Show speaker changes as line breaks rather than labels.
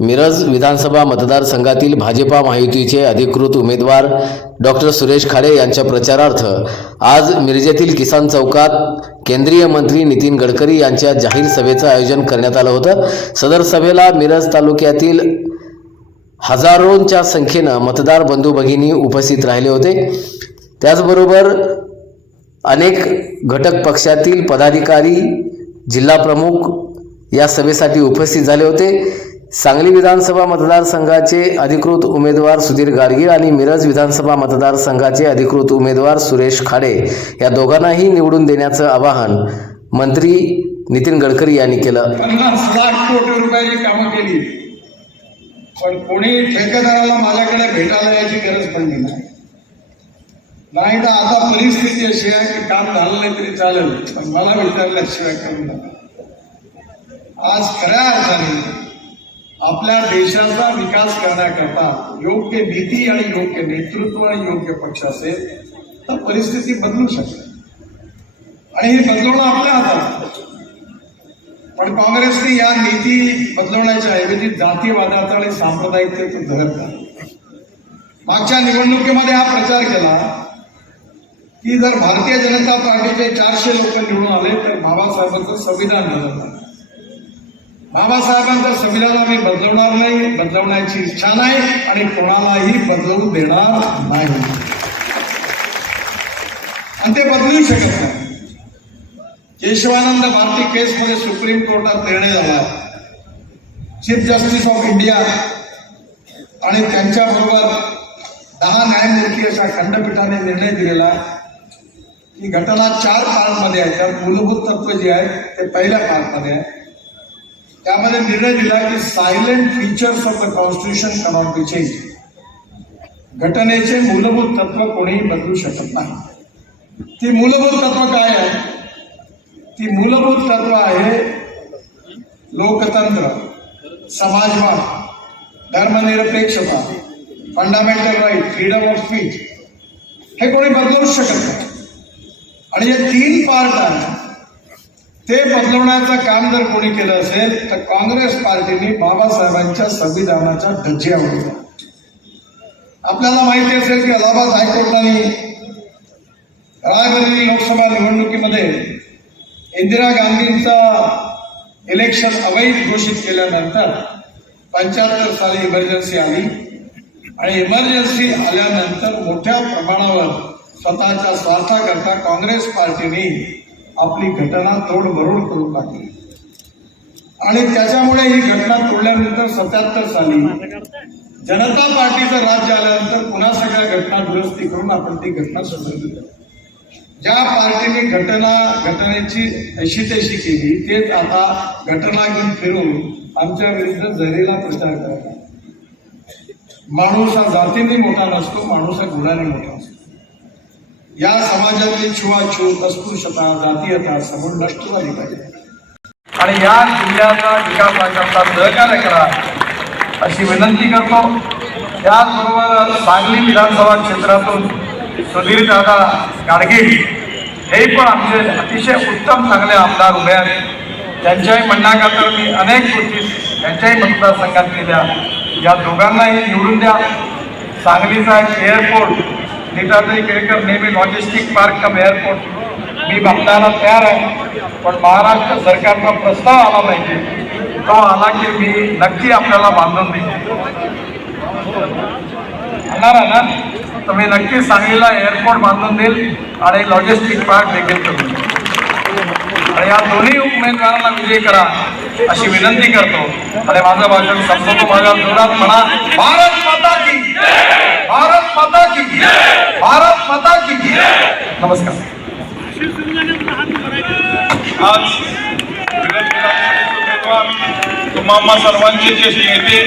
मिरज विधानसभा मतदारसंघातील भाजपा महायुतीचे अधिकृत उमेदवार डॉक्टर सुरेश खाडे यांच्या प्रचारार्थ आज मिरजेतील किसान चौकात केंद्रीय मंत्री नितीन गडकरी यांच्या जाहीर सभेचं आयोजन करण्यात आलं होतं. सदर सभेला मिरज तालुक्यातील हजारोंच्या संख्येनं मतदार बंधू भगिनी उपस्थित राहिले होते. त्याचबरोबर अनेक घटक पक्षातील पदाधिकारी जिल्हा प्रमुख या सभेसाठी उपस्थित झाले होते. सांगली विधानसभा मतदारसंघाचे अधिकृत उमेदवार सुधीर गाडगीळ आणि मिरज विधानसभा मतदारसंघाचे अधिकृत उमेदवार सुरेश खाडे या दोघांनाही निवडून देण्याचं आवाहन मंत्री नितीन गडकरी यांनी केलं.
पन्नास लाख कोटी रुपयाची कामं केली. पण कोणी ठेकेदाराला माझ्याकडे भेटायला यायची गरज पडली नाही. नाही तर आता परिस्थिती अशी आहे की काम झालं नाही तरी चालेल पण मला विचारल्याशिवाय करू नका आज खऱ्या अर्थाने आपल्या देशाचा विकास करण्याकरता योग्य नीती आणि योग्य नेतृत्व आणि योग्य पक्ष असेल तर परिस्थिती बदलू शकते. आणि हे बदलवणं आपल्या हातात पण काँग्रेसने या नीती बदलवण्याच्या ऐवजी जातीवादाचा आणि सांप्रदायिकतेचं धरलं मागच्या निवडणुकीमध्ये हा प्रचार केला की जर भारतीय जनता पार्टीचे चारशे लोक निवडून आले तर बाबासाहेबांचं संविधान बदलणार बाबासाहेबांचं संविधान आम्ही बदलवणार नाही बदलवण्याची इच्छा नाही आणि कोणालाही बदलवू देणार नाही. आणि ते बदलू शकत नाही. केशवानंद भारती केसमध्ये सुप्रीम कोर्टात निर्णय झाला. चीफ जस्टिस ऑफ इंडिया आणि त्यांच्याबरोबर दहा न्यायमूर्ती अशा खंडपीठाने निर्णय दिलेला. की घटना चार पार्टमध्ये आहे. तर मूलभूत तत्व जे आहे ते पहिल्या पार्टमध्ये आहे. त्यामध्ये निर्णय दिला की silent features of the constitution cannot be change घटनेचे मूलभूत तत्व कोणीही बदलू शकत नाही. ती मूलभूत तत्व काय आहे? ती मूलभूत तत्व आहे लोकतंत्र समाजवाद धर्मनिरपेक्षता fundamental right freedom of speech हे कोणी बदलवू शकत नाही. आणि हे तीन पार्ट आहे ते बदलवण्याचं काम जर कोणी केलं असेल तर काँग्रेस पार्टीने बाबासाहेबांच्या संविधानाच्या धज्जिया उडवल्या आपल्याला माहिती असेल की अलाहाबाद हायकोर्टाने रायबरेली लोकसभा निवडणुकीमध्ये इंदिरा गांधींचा इलेक्शन अवैध घोषित केल्यानंतर पंच्याहत्तर साली इमर्जन्सी आली. आणि इमर्जन्सी आल्यानंतर मोठ्या प्रमाणावर स्वतःच्या स्वार्थाकरता काँग्रेस पार्टीने आपली घटना तोडमरोड करून टाकली. आणि त्याच्यामुळे ही घटना तोडल्यानंतर सत्याहत्तर साली. जनता पार्टीचं राज्य आल्यानंतर पुन्हा सगळ्या घटना दुरुस्ती करून आपण ती घटना सुधारली ज्या पार्टीने घटना घटनेची अशी तशी केली तेच आता घटना घेऊन फिरून आमच्या विरुद्ध जरीला प्रचार करतात. माणूस हा जातीने मोठा नसतो माणूस हा गुणाने मोठा असतो. या समाजातील छुवाछूत अस्पृश्यता जातीयता समोर नष्ट झाली पाहिजे. आणि या जिल्ह्याचा विकासाकरता सहकार्य करा अशी विनंती करतो. त्याचबरोबर सांगली विधानसभा क्षेत्रातून सुधीर दादा गाडगीळ हे पण आमचे अतिशय उत्तम चांगले आमदार उभे आहेत. त्यांच्याही म्हणण्याकरता मी अनेक गोष्टी त्यांच्याही मतदारसंघात केल्या. या दोघांनाही निवडून द्या. सांगलीचा एक एअरपोर्ट नेताजी केळकर नेहमी लॉजिस्टिक पार्क कम एअरपोर्ट मी बघताना तयार आहे पण महाराष्ट्र सरकारचा प्रस्ताव आला पाहिजे तो आला की मी नक्की आपल्याला बांधून देईन आणणार आहे ना तर मी नक्की सांगलीला एअरपोर्ट बांधून देईल आणि लॉजिस्टिक पार्क देखील करून आणि या दोन्ही उमेदवारांना विजय करा अशी विनंती करतो आणि माझं भाषण संपवतो माझ्या जोरात म्हणा भारत माता की भारत माता की भारत माता की नमस्कार।
आज तो मामा सर्वांचे ज्येष्ठ नेते